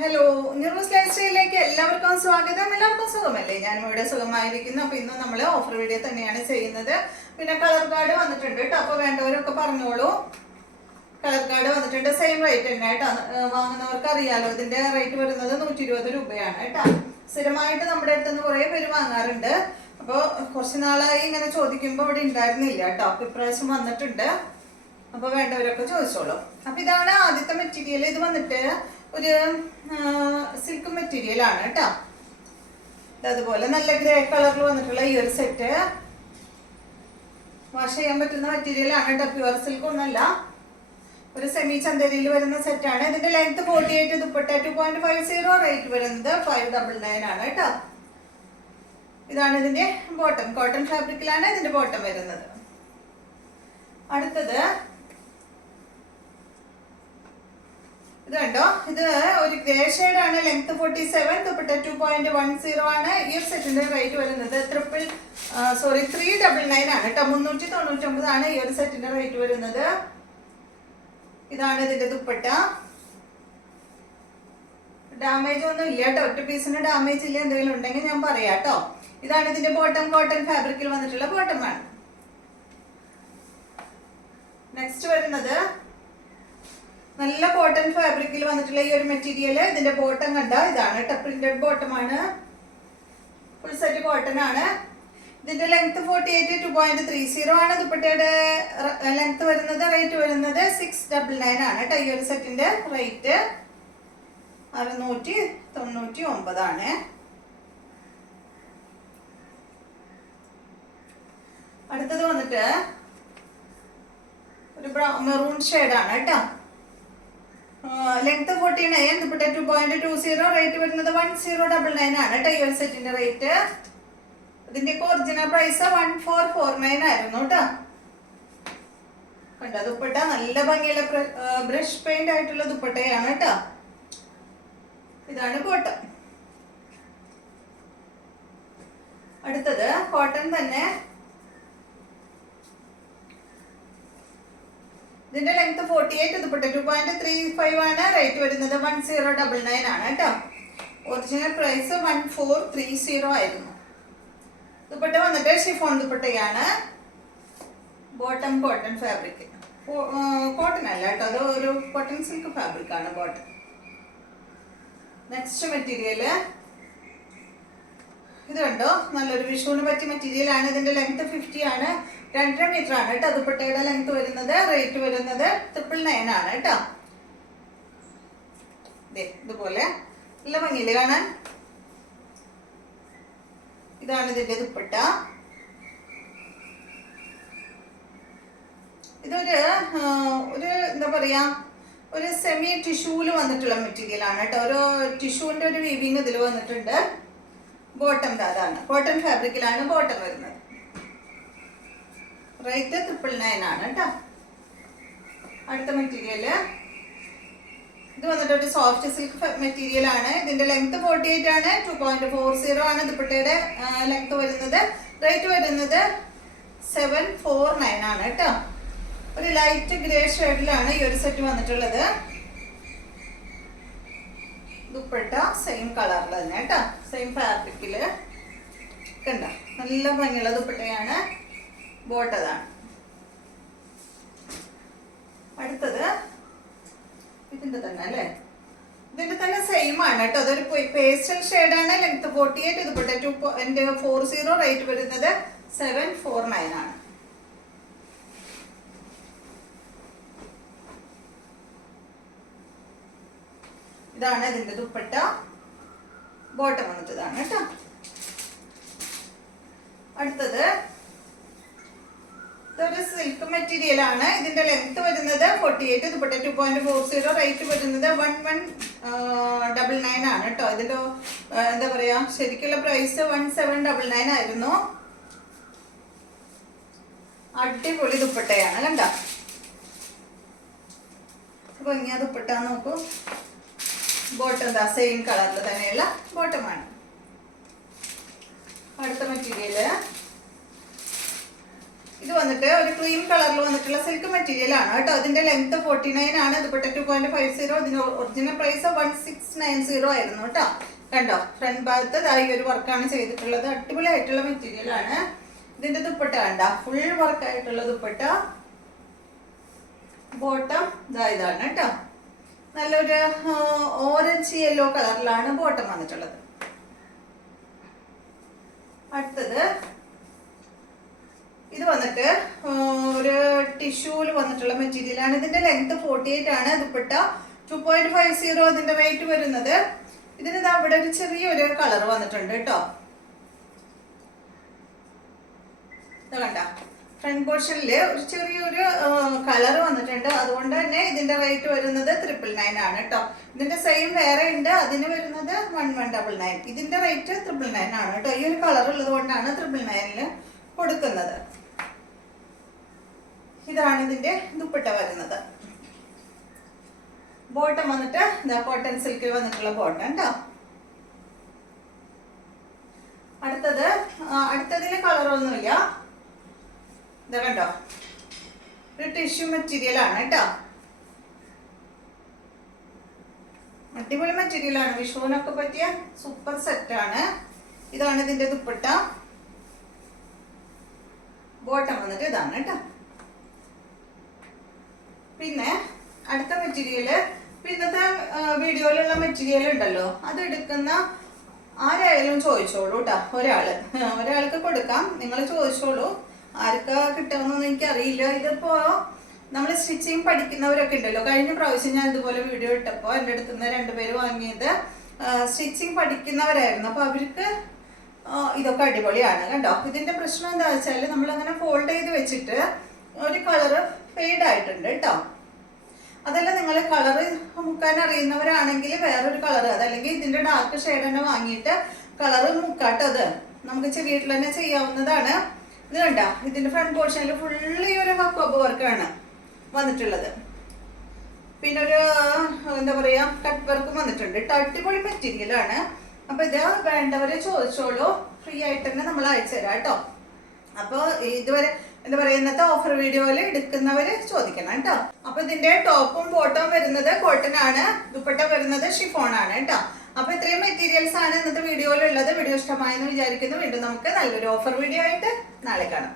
Hello, news life സ്റ്റൈലിലേക്ക് എല്ലാവർക്കും സ്വാഗതം. എല്ലാവർക്കും സുഖമല്ലേ? ഞാനും ഇവിടെ സുഖമായിരിക്കുന്നു. അപ്പോൾ ഇന്ന് നമ്മൾ ഓഫർ വീഡിയോ തന്നെയാണ് ചെയ്യുന്നത്. പിന്നെ കളർ കാർഡ് വന്നിട്ടുണ്ട് കേട്ടോ. അപ്പോൾ വേണ്ടവരൊക്കെ പറഞ്ഞോളൂ. കളർ കാർഡ് വന്നിട്ടുണ്ട്. സെയിം റേറ്റ് തന്നെ കേട്ടോ. വാങ്ങുന്നവർക്ക് അറിയാലോ, ഇതിന്റെ റേറ്റ് വരുന്നത് 120 രൂപയാണ് കേട്ടോ. സ്ഥിരമായിട്ട് നമ്മുടെ അടുത്ത് നിന്ന് കുറേ പേര് വാങ്ങാറുണ്ട്. അപ്പോൾ കുറച്ച് നാളായി ഇങ്ങനെ ചോദിക്കുമ്പോൾ ഇവിടെ ഉണ്ടായിരുന്നില്ല കേട്ടോ. അപ്പോൾ ഇപ്രാവശ്യം വന്നിട്ടുണ്ട്. അപ്പോൾ വേണ്ടവരൊക്കെ ചോദിച്ചോളൂ. അപ്പോൾ ഇതാണ് ആദ്യത്തെ മെറ്റീരിയൽ. ഇത് വന്നിട്ട് ഒരു സിൽക്ക് മെറ്റീരിയൽ ആണ് കേട്ടോ. അതുപോലെ നല്ല ഗ്രേ കളറിൽ വന്നിട്ടുള്ള ഈ ഒരു സെറ്റ് വാഷ് ചെയ്യാൻ പറ്റുന്ന മെറ്റീരിയൽ ആണ് കേട്ടോ. പ്യുവർ സിൽക്ക് ഒന്നല്ല, ഒരു സെമി ചന്തരിയിൽ വരുന്ന സെറ്റാണ്. ഇതിന്റെ ലെങ്ത് 48, ദുപ്പട്ട 2.50, റേറ്റ് വരുന്നത് 599 ആണ് കേട്ടോ. ഇതാണ് ഇതിന്റെ ബോട്ടം. കോട്ടൺ ഫാബ്രിക്കിലാണ് ഇതിന്റെ ബോട്ടം വരുന്നത്. അടുത്തത് ഇത് കണ്ടോ, ഇത് ഒരു ഗ്രേ ഷെയ്ഡ് ആണ്. ലെങ്ത് 47, ദുപ്പട്ട 2.10 ആണ്. ഈ ഒരു സെറ്റിന്റെ റേറ്റ് വരുന്നത് 399 ആണ് കേട്ടോ. 399 ആണ് ഈ ഒരു സെറ്റിന്റെ റേറ്റ് വരുന്നത്. ഇതാണ് ഇതിന്റെ ദുപ്പട്ട. ഡാമേജ് ഒന്നും ഇല്ല കേട്ടോ. ഒറ്റ പീസിന് ഡാമേജ് ഇല്ല. എന്തെങ്കിലും ഉണ്ടെങ്കിൽ ഞാൻ പറയാം കേട്ടോ. ഇതാണ് ഇതിന്റെ ബോട്ടം. കോട്ടൺ ഫാബ്രിക്കിൽ വന്നിട്ടുള്ള ബോട്ടം ആണ്. നെക്സ്റ്റ് വരുന്നത് നല്ല കോട്ടൺ ഫാബ്രിക്കിൽ വന്നിട്ടുള്ള ഈ ഒരു മെറ്റീരിയൽ. ഇതിന്റെ ബോട്ടം കണ്ട ഇതാണ് കേട്ടോ. പ്രിന്റഡ് ബോട്ടം ആണ്. ഫുൾ സെറ്റ് കോട്ടൺ ആണ്. ഇതിന്റെ ലെങ്ത് 48, 2.30 ആണ്. ദുപ്പട്ടയുടെ ലെങ്ത് വരുന്നത്, റേറ്റ് വരുന്നത് 699 ആണ് കേട്ടോ. ഈ ഒരു സെറ്റിന്റെ റേറ്റ് 699 ആണ്. അടുത്തത് വന്നിട്ട് ഒരു മെറൂൺ ഷെയ്ഡ് ആണ് കേട്ടോ. ലെങ്ത് 49, ദുപ്പട്ട 2.20, റേറ്റ് വരുന്നത് 1099 ആണ് കേട്ടോ. ഈ ഒരു സെറ്റിന്റെ റേറ്റ്. ഇതിന്റെ ഒറിജിനൽ പ്രൈസ് 1449 ആയിരുന്നു കേട്ടോ. കണ്ടോ, ദുപ്പട്ട നല്ല ഭംഗിയുള്ള ബ്രഷ് പെയിന്റ് ആയിട്ടുള്ള ദുപ്പട്ടയാണ് കേട്ടോ. ഇതാണ് ബോട്ടം. അടുത്തത് കോട്ടൺ തന്നെ. ഇതിന്റെ ലെങ്ത് 48, ദുപ്പട്ട 2.35 ആണ്. റേറ്റ് വരുന്നത് 1099 ആണ് കേട്ടോ. ഒറിജിനൽ പ്രൈസ് 1430 ആയിരുന്നു. ദുപ്പട്ട വന്നിട്ട് ഷിഫോൺ ദുപ്പട്ടയാണ്. Bottom cotton fabric. കോട്ടൺ അല്ല കേട്ടോ, അത് ഒരു കോട്ടൺ സിൽക്ക് ഫാബ്രിക് ആണ് ബോട്ടം. നെക്സ്റ്റ് മെറ്റീരിയല് ഇത് കണ്ടോ, നല്ലൊരു വിഷുവിന് പറ്റിയ മെറ്റീരിയൽ ആണ്. ഇതിന്റെ ലെങ്ത് 50 ആണ്. 2.5 മീറ്റർ ആണ് കേട്ടോ. ദുപ്പട്ടയുടെ ലെങ്ത് വരുന്നത്. റേറ്റ് വരുന്നത് 999 ആണ് കേട്ടോ. ഇതുപോലെ നല്ല ഭംഗിയില് കാണാൻ. ഇതാണ് ഇതിന്റെ ദുപ്പട്ട. ഇതൊരു എന്താ പറയാ, ഒരു സെമി ടിഷ്യൂല് വന്നിട്ടുള്ള മെറ്റീരിയൽ ആണ് കേട്ടോ. ഒരു ടിഷ്യൂവിന്റെ ഒരു വീവിങ് ഇതിൽ വന്നിട്ടുണ്ട്. ബോട്ടം അതാണ്. കോട്ടൺ ഫാബ്രിക്കിലാണ് ബോട്ടം വരുന്നത്. റേറ്റ് 999 ആണ് കേട്ടോ. അടുത്ത മെറ്റീരിയല് ഇത് വന്നിട്ട് ഒരു സോഫ്റ്റ് സിൽക്ക് മെറ്റീരിയൽ ആണ്. ഇതിന്റെ ലെങ്ത് 48 ആണ്. 2.40 ആണ് ദുപ്പട്ടയുടെ ലെങ്ത് വരുന്നത്. റേറ്റ് വരുന്നത് 749 ആണ് കേട്ടോ. ഒരു ലൈറ്റ് ഗ്രേ ഷെയ്ഡിലാണ് ഈ ഒരു സെറ്റ് വന്നിട്ടുള്ളത്. ദുപ്പട്ട സെയിം കളറിൽ തന്നെ കേട്ടോ. സെയിം ഫാബ്രിക്കില് കണ്ട നല്ല ഭംഗിയുള്ള ദുപ്പട്ടയാണ്. ബോട്ടതാണ്. അടുത്തത് ഇതിന്റെ തന്നെ അല്ലേ. ഇതിന്റെ തന്നെ സെയിം ആണ് കേട്ടോ. അതൊരു പേസ്റ്റൽ ഷെയ്ഡാണ്. ലെങ്ത് 48, ദുപ്പട്ട 2.40, റേറ്റ് വരുന്നത് 749 ആണ്. ഇതാണ് ഇതിന്റെ ദുപ്പട്ട. ബോട്ടം വന്നിട്ടതാണ് കേട്ടോ. അടുത്തത് ഇതൊരു സിൽക്ക് മെറ്റീരിയൽ ആണ്. ഇതിന്റെ ലെങ്ത് വരുന്നത് 48, ദുപ്പട്ട 2.40, റേറ്റ് വരുന്നത് 1199 ആണ് കേട്ടോ. ഇതിന്റെ എന്താ പറയാ, ശരിക്കുള്ള പ്രൈസ് 1799 ആയിരുന്നു. അടിപൊളി ദുപ്പട്ടയാണ് കണ്ട. ഭംഗിയ ദുപ്പട്ട നോക്കൂ. ബോട്ടം സെയിം കളറിൽ തന്നെയുള്ള ബോട്ടമാണ്. അടുത്ത മെറ്റീരിയല് ഇത് വന്നിട്ട് ഒരു ക്രീം കളറിൽ വന്നിട്ടുള്ള സിൽക്ക് മെറ്റീരിയൽ ആണ് കേട്ടോ. അതിന്റെ ലെങ്ത് 49 ആണ്. ദുപ്പട്ട 2.50. ഇതിന്റെ ഒറിജിനൽ പ്രൈസ് 1690 ആയിരുന്നു കേട്ടോ. കണ്ടോ, ഫ്രണ്ട് ഭാഗത്ത് ഈ ഒരു വർക്കാണ് ചെയ്തിട്ടുള്ളത്. അടിപൊളിയായിട്ടുള്ള മെറ്റീരിയൽ ആണ്. ഇതിന്റെ ദുപ്പട്ട കണ്ട, ഫുൾ വർക്ക് ആയിട്ടുള്ള ദുപ്പട്ട. ബോട്ടം ഇതാണ് കേട്ടോ. നല്ലൊരു ഓറഞ്ച് യെല്ലോ കളറിലാണ് ബോട്ടം വന്നിട്ടുള്ളത്. അടുത്തത് ഇത് വന്നിട്ട് ഒരു ടിഷ്യൂല് വന്നിട്ടുള്ള മെറ്റീരിയൽ ആണ്. ഇതിന്റെ ലെങ്ത് 48 ആണ്. ദുപ്പട്ട 2.50 ഇതിന്റെ റേറ്റ് വരുന്നത്. ഇതിന് അവിടെ ഒരു ചെറിയൊരു കളർ വന്നിട്ടുണ്ട് കേട്ടോ. കണ്ട, ഫ്രണ്ട് പോർഷനിൽ ഒരു ചെറിയൊരു കളർ വന്നിട്ടുണ്ട്. അതുകൊണ്ട് തന്നെ ഇതിന്റെ റേറ്റ് വരുന്നത് 999 ആണ് കേട്ടോ. ഇതിന്റെ സെയിം വേറെ ഉണ്ട്, അതിന് വരുന്നത് 1199. ഇതിന്റെ റേറ്റ് 999 ആണ് കേട്ടോ. ഈ ഒരു കളർ ഉള്ളത് കൊണ്ടാണ് 999 കൊടുക്കുന്നത്. ഇതാണ് ഇതിന്റെ ദുപ്പട്ട വരുന്നത്. ബോട്ടം വന്നിട്ട് കോട്ടൺ സിൽക്കിൽ വന്നിട്ടുള്ള ബോട്ടം കേട്ടോ. അടുത്തതിന് കളറൊന്നുമില്ല. ഇതാ കണ്ടോ, ഒരു ടിഷ്യൂ മെറ്റീരിയൽ ആണ് കേട്ടോ. അടിപൊളി മെറ്റീരിയൽ ആണ്. വിഷുവിനൊക്കെ പറ്റിയ സൂപ്പർ സെറ്റ് ആണ്. ഇതാണ് ഇതിന്റെ ദുപ്പട്ട. ബോട്ടം വന്നിട്ട് ഇതാണ് കേട്ടോ. പിന്നെ അടുത്ത മെറ്റീരിയല്, ഇന്നത്തെ വീഡിയോയിലുള്ള മെറ്റീരിയൽ ഉണ്ടല്ലോ, അത് എടുക്കുന്ന ആരായാലും ചോദിച്ചോളൂ കേട്ടോ. ഒരാൾക്ക് കൊടുക്കാം, നിങ്ങൾ ചോദിച്ചോളൂ. ആർക്കാ കിട്ടാമെന്നൊന്നും എനിക്കറിയില്ല. ഇതിപ്പോ നമ്മൾ സ്റ്റിച്ചിങ് പഠിക്കുന്നവരൊക്കെ ഉണ്ടല്ലോ, കഴിഞ്ഞ പ്രാവശ്യം ഞാൻ ഇതുപോലെ വീഡിയോ ഇട്ടപ്പോൾ എൻ്റെ അടുത്ത് നിന്ന് 2 പേര് വാങ്ങിയത് സ്റ്റിച്ചിങ് പഠിക്കുന്നവരായിരുന്നു. അപ്പൊ അവർക്ക് ഇതൊക്കെ അടിപൊളിയാണ് കണ്ടോ. ഇതിന്റെ പ്രശ്നം എന്താ വെച്ചാൽ നമ്മളങ്ങനെ ഫോൾഡ് ചെയ്ത് വെച്ചിട്ട് ഒരു കളറ് ഫെയ്ഡ് ആയിട്ടുണ്ട് കേട്ടോ. അതല്ല, നിങ്ങൾ കളറ് മുക്കാൻ അറിയുന്നവരാണെങ്കിൽ വേറൊരു കളറ്, അതല്ലെങ്കിൽ ഇതിന്റെ ഡാർക്ക് ഷെയ്ഡ് തന്നെ വാങ്ങിയിട്ട് കളറ് മുക്കാട്ടത് നമുക്ക് വീട്ടിൽ തന്നെ ചെയ്യാവുന്നതാണ്. ഇത് കണ്ട, ഇതിന്റെ ഫ്രണ്ട് പോർഷനിൽ ഫുള്ളി ഒരു ഹക്കോബ് വർക്കാണ് വന്നിട്ടുള്ളത്. പിന്നെ ഒരു എന്താ പറയാ, കട്ട് വർക്കും വന്നിട്ടുണ്ട്. അടിപൊളി മെറ്റീരിയൽ ആണ്. അപ്പൊ ഇത് വേണ്ടവരെ ചോദിച്ചോളൂ, ഫ്രീ ആയിട്ട് തന്നെ നമ്മൾ അയച്ചു തരാം കേട്ടോ. അപ്പോൾ ഇതുവരെ എന്താ പറയാ, ഇന്നത്തെ ഓഫർ വീഡിയോയിൽ എടുക്കുന്നവര് ചോദിക്കണം കേട്ടോ. അപ്പൊ ഇതിന്റെ ടോപ്പും ബോട്ടവും വരുന്നത് കോട്ടൺ ആണ്. ദുപ്പട്ട വരുന്നത് ഷിഫോൺ ആണ് കേട്ടോ. അപ്പൊ ഇത്രയും മെറ്റീരിയൽസ് ആണ് ഇന്നത്തെ വീഡിയോയിലുള്ളത്. വീഡിയോ ഇഷ്ടമായെന്ന് വിചാരിക്കുന്നു. വീണ്ടും നമുക്ക് നല്ലൊരു ഓഫർ വീഡിയോ ആയിട്ട് നാളെ കാണാം.